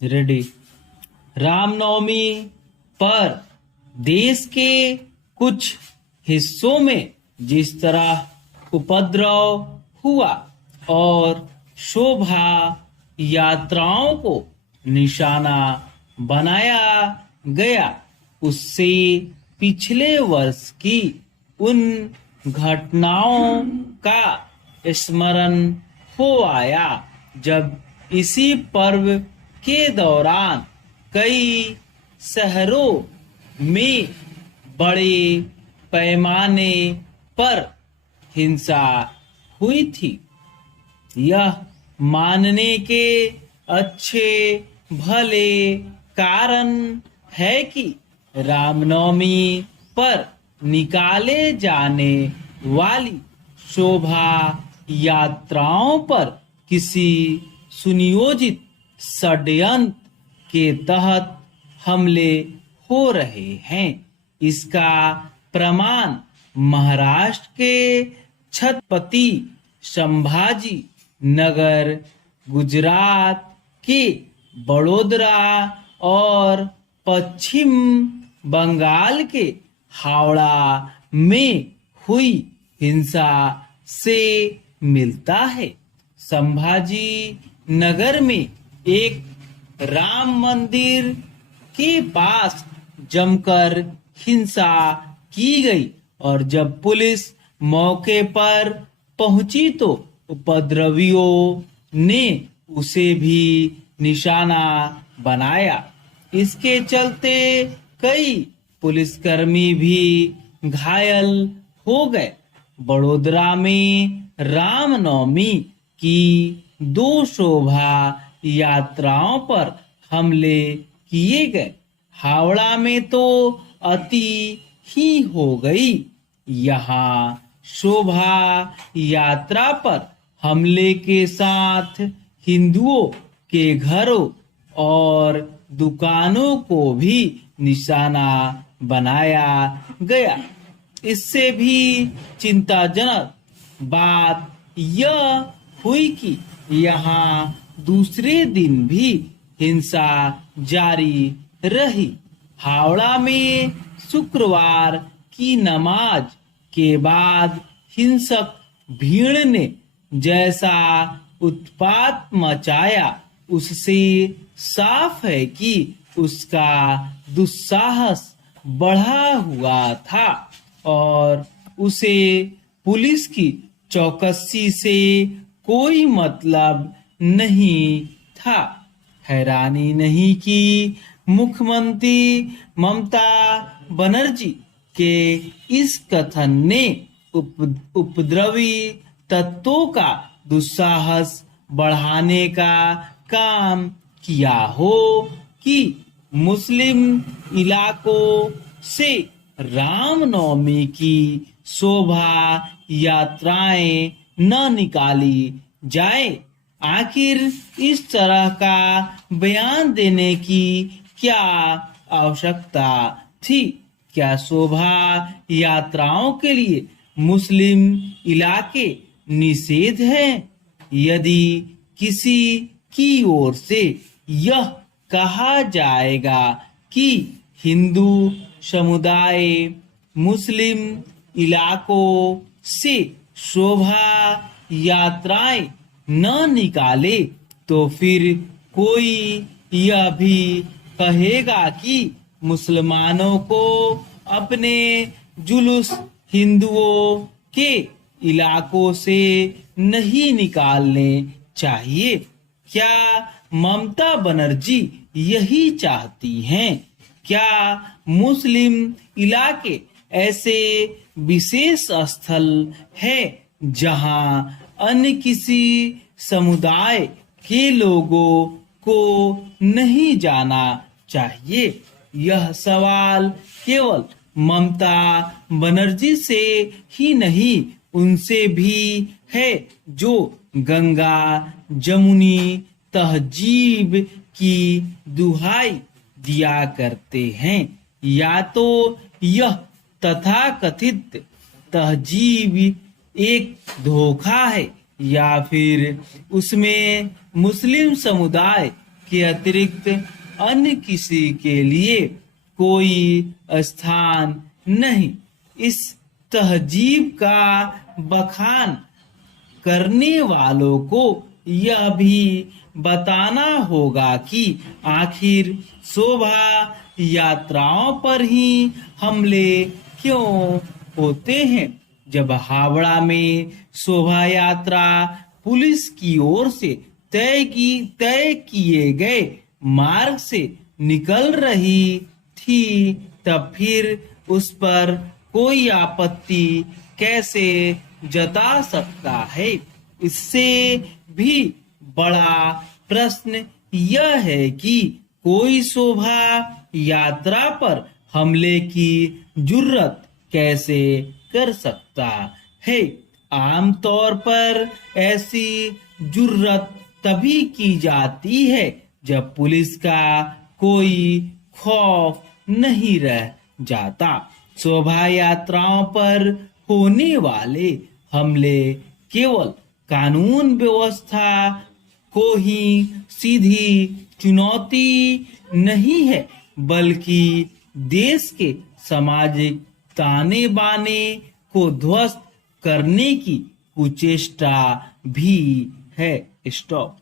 Ready. Ramnavami पर देश के कुछ हिस्सों में जिस तरह उपद्रव हुआ और शोभा यात्राओं को निशाना बनाया गया, उससे पिछले वर्ष की उन घटनाओं का स्मरण हो आया जब इसी पर्व के दौरान कई शहरों में बड़े पैमाने पर हिंसा हुई थी। यह मानने के अच्छे भले कारण है कि रामनवमी पर निकाले जाने वाली शोभा यात्राओं पर किसी सुनियोजित षड्यंत्र के तहत हमले हो रहे हैं। इसका प्रमाण महाराष्ट्र के छत्रपति संभाजी नगर, गुजरात के बड़ोदरा और पश्चिम बंगाल के हावड़ा में हुई हिंसा से मिलता है। संभाजी नगर में एक राम मंदिर के पास जमकर हिंसा की गई और जब पुलिस मौके पर पहुंची तो उपद्रवियों ने उसे भी निशाना बनाया। इसके चलते कई पुलिसकर्मी भी घायल हो गए। बड़ोदरा में रामनवमी की 2 शोभा यात्राओं पर हमले किए गए। हावड़ा में तो अति ही हो गई। यहाँ शोभा यात्रा पर हमले के साथ हिंदुओं के घरों और दुकानों को भी निशाना बनाया गया। इससे भी चिंताजनक बात यह हुई कि यहाँ दूसरे दिन भी हिंसा जारी रही। हावड़ा में शुक्रवार की नमाज के बाद हिंसक भीड़ ने जैसा उत्पात मचाया, उससे साफ है कि उसका दुस्साहस बढ़ा हुआ था और उसे पुलिस की चौकसी से कोई मतलब नहीं था। हैरानी नहीं कि मुख्यमंत्री ममता बनर्जी के इस कथन ने उपद्रवी तत्वों का दुस्साहस बढ़ाने का काम किया हो कि मुस्लिम इलाकों से रामनवमी की शोभा यात्राएं न निकाली जाए। आखिर इस तरह का बयान देने की क्या आवश्यकता थी? क्या शोभा यात्राओं के लिए मुस्लिम इलाके निषेध है? यदि किसी की ओर से यह कहा जाएगा कि हिंदू समुदाय मुस्लिम इलाकों से शोभा यात्राएं न निकाले, तो फिर कोई यह भी कहेगा कि मुसलमानों को अपने जुलूस हिंदुओं के इलाकों से नहीं निकालने चाहिए। क्या ममता बनर्जी यही चाहती हैं? क्या मुस्लिम इलाके ऐसे विशेष स्थल है जहां अन्य किसी समुदाय के लोगों को नहीं जाना चाहिए? यह सवाल केवल ममता बनर्जी से ही नहीं, उनसे भी है जो गंगा जमुनी तहजीब की दुहाई दिया करते हैं। या तो यह तथाकथित तहजीब एक धोखा है या फिर उसमें मुस्लिम समुदाय के अतिरिक्त अन्य किसी के लिए कोई स्थान नहीं। इस तहजीब का बखान करने वालों को यह भी बताना होगा कि आखिर शोभा यात्राओं पर ही हमले क्यों होते हैं। जब हावड़ा में शोभा यात्रा पुलिस की ओर से तय किए गए मार्ग से निकल रही थी, तब फिर उस पर कोई आपत्ति कैसे जता सकता है। इससे भी बड़ा प्रश्न यह है कि कोई शोभा यात्रा पर हमले की जुर्रत कैसे कर सकता है। आमतौर पर ऐसी जुर्रत तभी की जाती है जब पुलिस का कोई खौफ नहीं रह जाता। शोभा यात्राओं पर होने वाले हमले केवल कानून व्यवस्था को ही सीधी चुनौती नहीं है, बल्कि देश के सामाजिक ताने बाने को ध्वस्त करने की कुचेष्टा भी है। स्टॉप।